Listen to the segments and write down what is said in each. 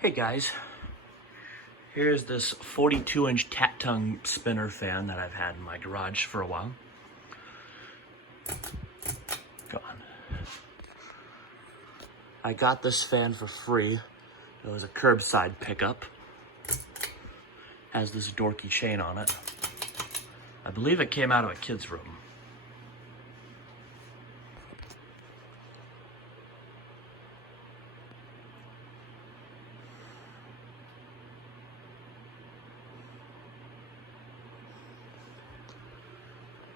Hey guys, here's this 42-inch Tatung spinner fan that I've had in my garage for a while. Go on. I got this fan for free. It was a curbside pickup. Has this dorky chain on it. I believe it came out of a kid's room.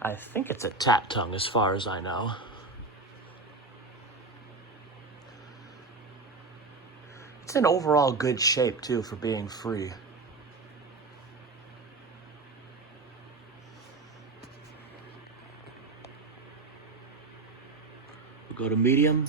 I think it's a Tatung as far as I know. It's in overall good shape too for being free. We'll go to medium.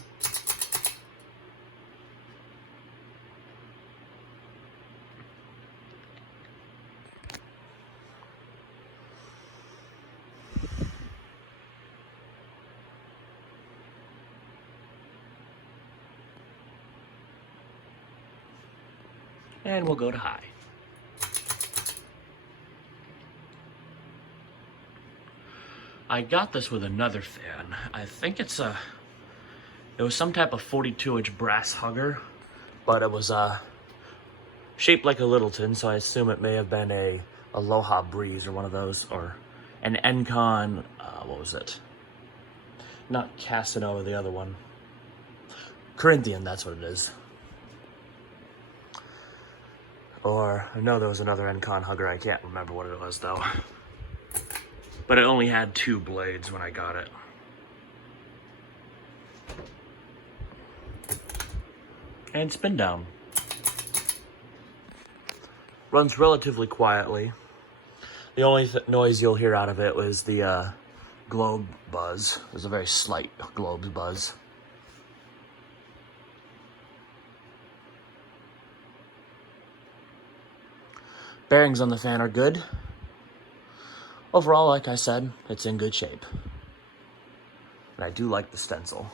And we'll go to high. I got this with another fan. I think it was some type of 42-inch brass hugger, but it was shaped like a Littleton, so I assume it may have been a Aloha Breeze or one of those, or an Encon, what was it? Not Casanova, the other one. Corinthian, that's what it is. Or, I know there was another Encon hugger, I can't remember what it was though. But it only had 2 blades when I got it. And spin down. Runs relatively quietly. The only noise you'll hear out of it was the globe buzz. There's a very slight globe buzz. Bearings on the fan are good. Overall, like I said, it's in good shape. And I do like the stencil.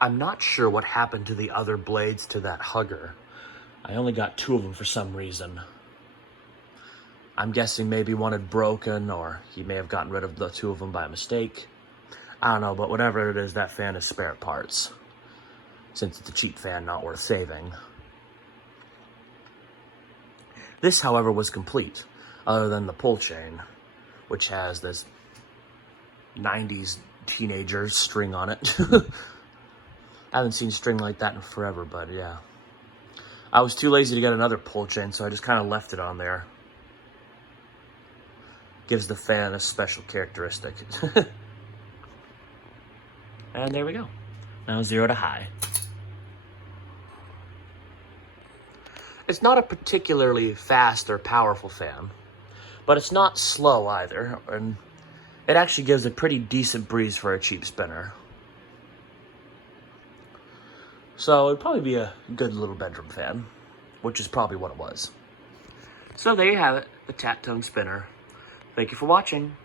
I'm not sure what happened to the other blades to that hugger. I only got 2 of them for some reason. I'm guessing maybe one had broken, or he may have gotten rid of the 2 of them by mistake. I don't know, but whatever it is, that fan is spare parts, since it's a cheap fan not worth saving. This, however, was complete, other than the pull chain, which has this 90s teenager string on it. I haven't seen string like that in forever, but yeah. I was too lazy to get another pull chain, so I just kind of left it on there. Gives the fan a special characteristic. And there we go. Now 0 to high. It's not a particularly fast or powerful fan, but it's not slow either, and it actually gives a pretty decent breeze for a cheap spinner. So it'd probably be a good little bedroom fan, which is probably what it was. So there you have it, the Tatung spinner. Thank you for watching.